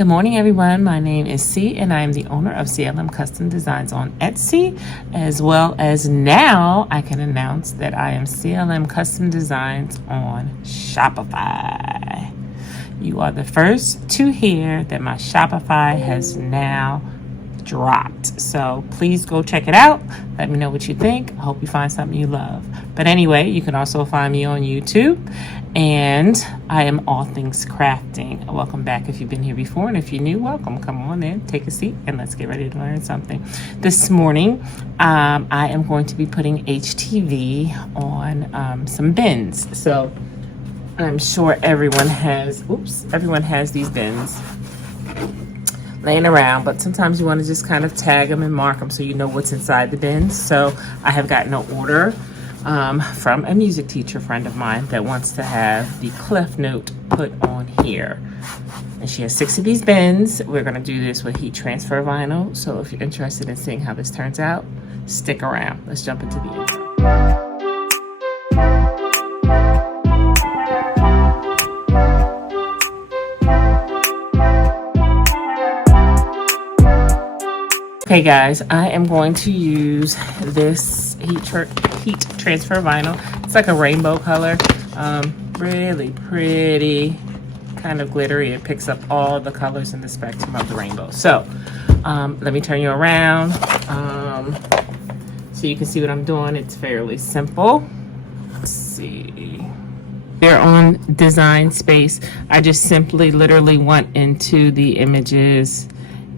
Good morning, everyone. My name is C, and I am the owner of CLM Custom Designs on Etsy, as well as now I can announce that I am CLM Custom Designs on Shopify. You are the first to hear that my Shopify has now dropped. So please go check it out. Let me know what you think. I hope you find something you love. But anyway, you can also find me on YouTube, and I am all things crafting. Welcome back if you've been here before, and if you're new, welcome. Come on in, take a seat, and let's get ready to learn something. This morning, I am going to be putting HTV on some bins. So I'm sure everyone has these bins laying around, but sometimes you want to just kind of tag them and mark them so you know what's inside the bins. So I have gotten an order from a music teacher friend of mine that wants to have the Cliff Note put on here. And she has 6 of these bins. We're going to do this with heat transfer vinyl. So if you're interested in seeing how this turns out, stick around. Let's jump into the intro. Okay guys, I am going to use this heat transfer vinyl. It's like a rainbow color, really pretty, kind of glittery. It picks up all the colors in the spectrum of the rainbow. So let me turn you around so you can see what I'm doing. It's fairly simple. Let's see. They're on Design Space. I just simply literally went into the images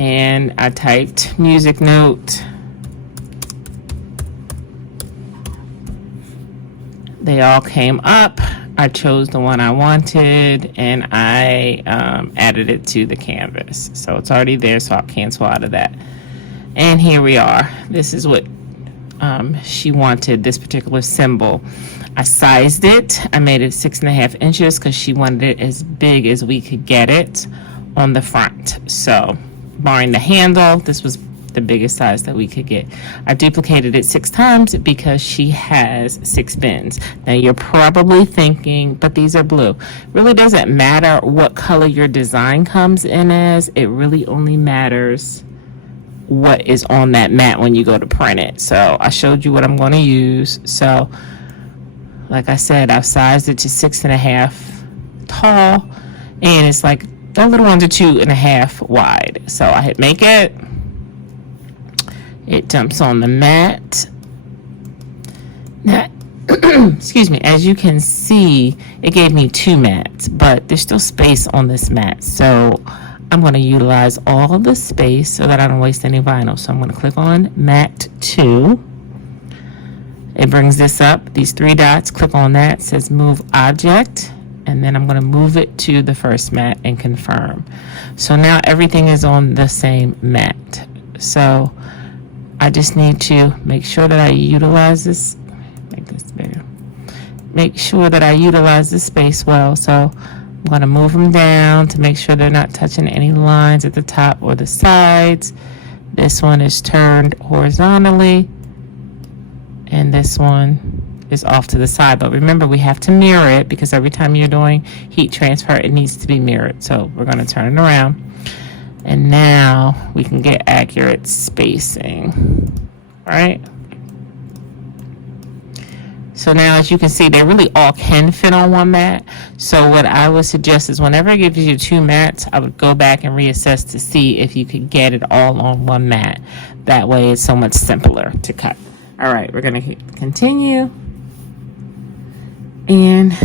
and I typed music note. They all came up. I chose the one I wanted and I added it to the canvas. So it's already there, so I'll cancel out of that. And here we are. This is what she wanted, this particular symbol. I sized it. I made it 6.5 inches because she wanted it as big as we could get it on the front. So barring the handle, this was the biggest size that we could get. I duplicated it 6 times because she has 6 bins. Now you're probably thinking, but these are blue. Really doesn't matter what color your design comes in as. It really only matters what is on that mat when you go to print it. So I showed you what I'm going to use. So like I said, I've sized it to 6.5 tall, and it's like the little ones are 2.5 wide. So I hit make it. It dumps on the mat. Now, excuse me, as you can see, it gave me 2 mats, but there's still space on this mat. So I'm going to utilize all the space so that I don't waste any vinyl. So I'm going to click on mat 2. It brings this up, these 3 dots, click on that, it says move object. And then I'm going to move it to the first mat and confirm. So now everything is on the same mat. So I just need to make sure that I utilize this. Make this bigger. Make sure that I utilize this space well. So I'm going to move them down to make sure they're not touching any lines at the top or the sides. This one is turned horizontally, and this one is off to the side. But remember, we have to mirror it because every time you're doing heat transfer, it needs to be mirrored. So we're going to turn it around, and now we can get accurate spacing. All right. So now, as you can see, they really all can fit on one mat. So what I would suggest is whenever it gives you 2 mats, I would go back and reassess to see if you could get it all on one mat. That way it's so much simpler to cut. All right, we're going to continue. And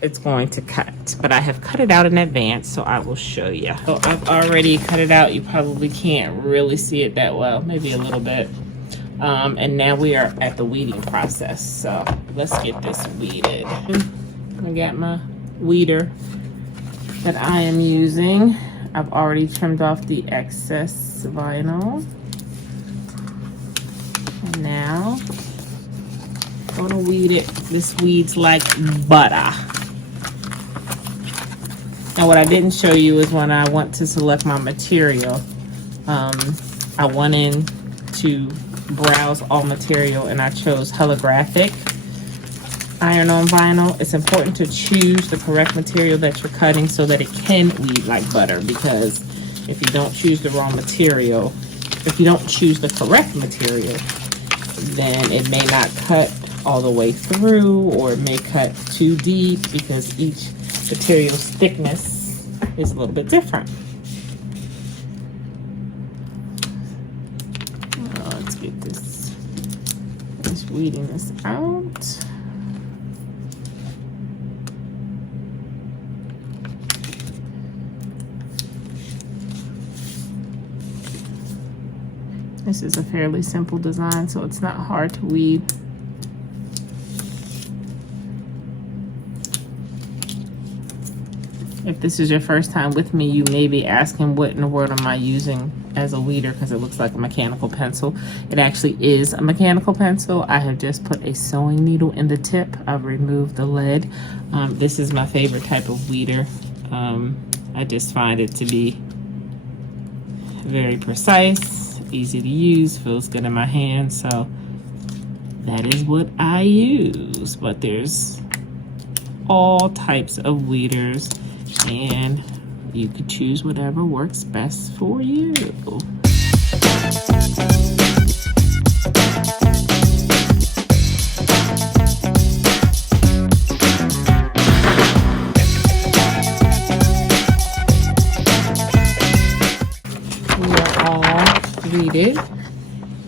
it's going to cut, but I have cut it out in advance, so I will show you. So I've already cut it out. You probably can't really see it that well, maybe a little bit. And now we are at the weeding process. So let's get this weeded. I got my weeder that I am using. I've already trimmed off the excess vinyl. And now I'm gonna weed it. This weeds like butter. Now what I didn't show you is when I want to select my material, I went in to browse all material and I chose holographic. iron-on vinyl, it's important to choose the correct material that you're cutting so that it can weed like butter, because if you don't choose the wrong material, if you don't choose the correct material, then it may not cut all the way through, or it may cut too deep because each material's thickness is a little bit different. Let's get this, just weeding this out. This is a fairly simple design, so it's not hard to weed. If this is your first time with me, you may be asking, what in the world am I using as a weeder, because it looks like a mechanical pencil. It actually is a mechanical pencil. I have just put a sewing needle in the tip. I've removed the lead. This is my favorite type of weeder. I just find it to be very precise, easy to use, feels good in my hand, so that is what I use. But there's all types of weeders, and you can choose whatever works best for you. We are all weeded.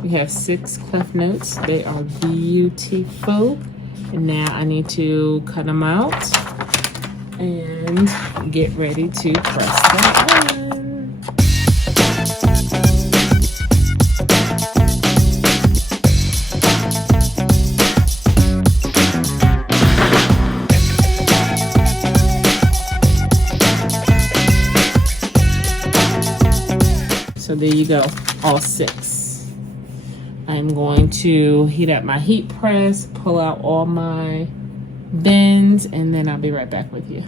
We have 6 clef notes. They are beautiful. And now I need to cut them out and get ready to press that on. So there you go, all 6. I'm going to heat up my heat press, pull out all my bends, and then I'll be right back with you.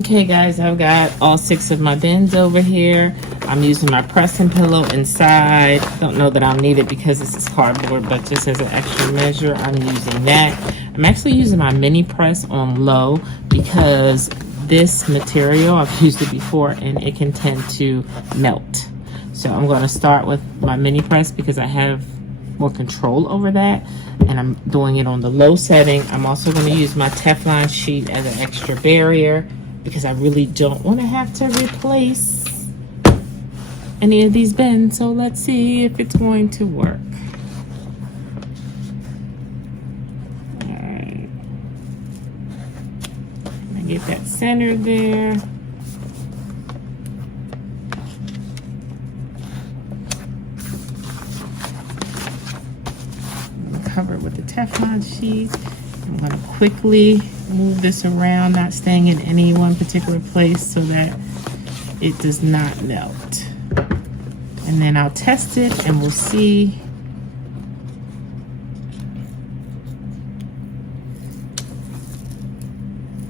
Okay guys, I've got all 6 of my bends over here. I'm using my pressing pillow inside. Don't know that I'll need it because this is cardboard, but just as an extra measure, I'm using that. I'm actually using my mini press on low because this material, I've used it before, and it can tend to melt. So I'm going to start with my mini press because I have more control over that, and I'm doing it on the low setting. I'm also going to use my Teflon sheet as an extra barrier because I really don't want to have to replace any of these bends. So let's see if it's going to work. All right, I get that centered there. Cover it with the Teflon sheet. I'm going to quickly move this around, not staying in any one particular place so that it does not melt. And then I'll test it and we'll see.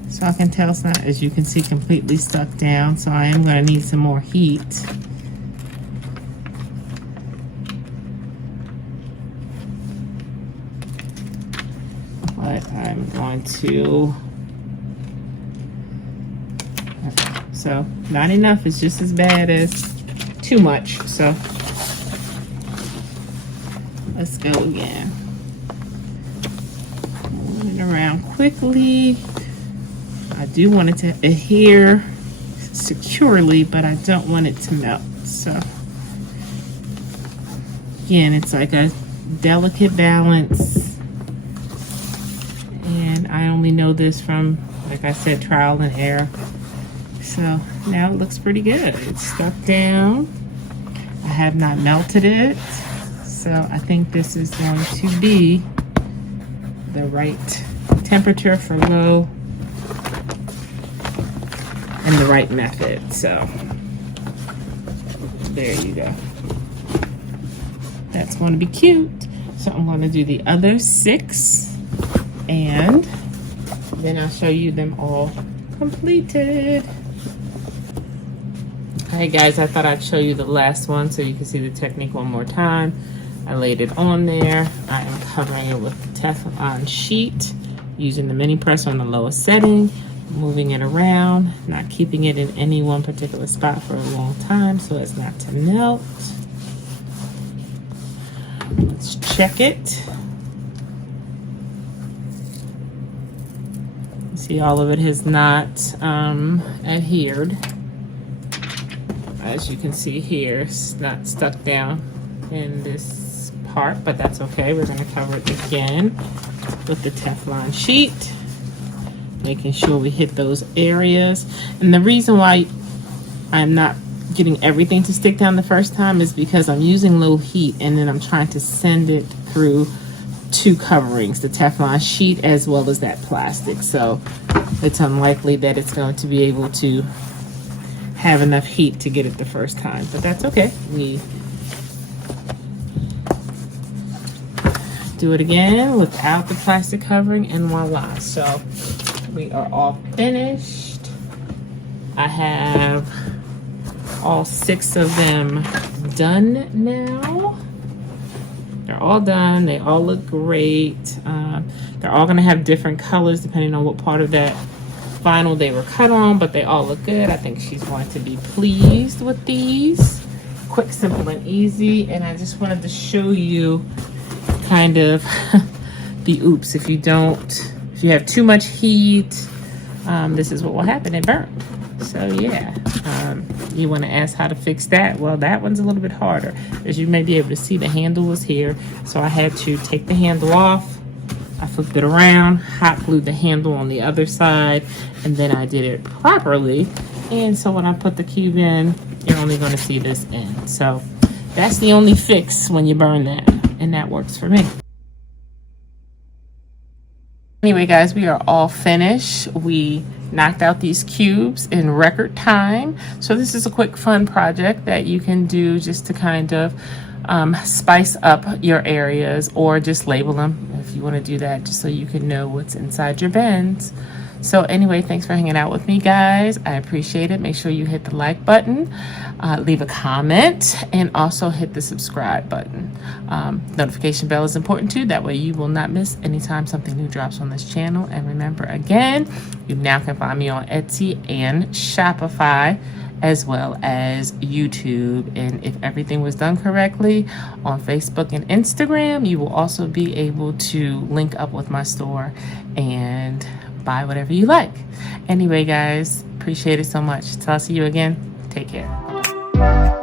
So I can tell it's not, as you can see, completely stuck down. So I am going to need some more heat. But I'm going to, so not enough is just as bad as too much. So let's go again. Move it around quickly. I do want it to adhere securely, but I don't want it to melt. So again, it's like a delicate balance. And I only know this from, like I said, trial and error. So now it looks pretty good. It's stuck down. I have not melted it. So I think this is going to be the right temperature for low and the right method. So there you go. That's going to be cute. So I'm going to do the other 6. And then I'll show you them all completed. Alright guys, I thought I'd show you the last one so you can see the technique one more time. I laid it on there. I am covering it with the Teflon sheet. using the mini press on the lowest setting, moving it around, not keeping it in any one particular spot for a long time so as not to melt. Let's check it. See, all of it has not adhered. As you can see here, it's not stuck down in this part, but that's okay. We're going to cover it again with the Teflon sheet, making sure we hit those areas. And the reason why I'm not getting everything to stick down the first time is because I'm using low heat, and then I'm trying to send it through two coverings, the Teflon sheet as well as that plastic. So it's unlikely that it's going to be able to have enough heat to get it the first time, but that's okay. We do it again without the plastic covering, and voila. So we are all finished. I have all 6 of them done now. They're all done. They all look great. They're all going to have different colors depending on what part of that vinyl they were cut on, but they all look good. I think she's going to be pleased with these. Quick, simple, and easy. And I just wanted to show you kind of the oops. If you have too much heat, this is what will happen. It burned. So yeah, you want to ask how to fix that. Well, that one's a little bit harder. As you may be able to see, the handle was here, so I had to take the handle off. I flipped it around, hot glued the handle on the other side, and then I did it properly. And so when I put the cube in, you're only going to see this end. So that's the only fix when you burn that, and that works for me. Anyway, guys, we are all finished. We knocked out these cubes in record time. So this is a quick, fun project that you can do just to kind of spice up your areas, or just label them if you want to do that, just so you can know what's inside your bins. So anyway, thanks for hanging out with me, guys. I appreciate it. Make sure you hit the like button, leave a comment, and also hit the subscribe button. Notification bell is important too. That way you will not miss anytime something new drops on this channel. And remember, again, you now can find me on Etsy and Shopify, as well as YouTube. And if everything was done correctly, on Facebook and Instagram, you will also be able to link up with my store and buy whatever you like. Anyway, guys, appreciate it so much. Till I see you again, take care.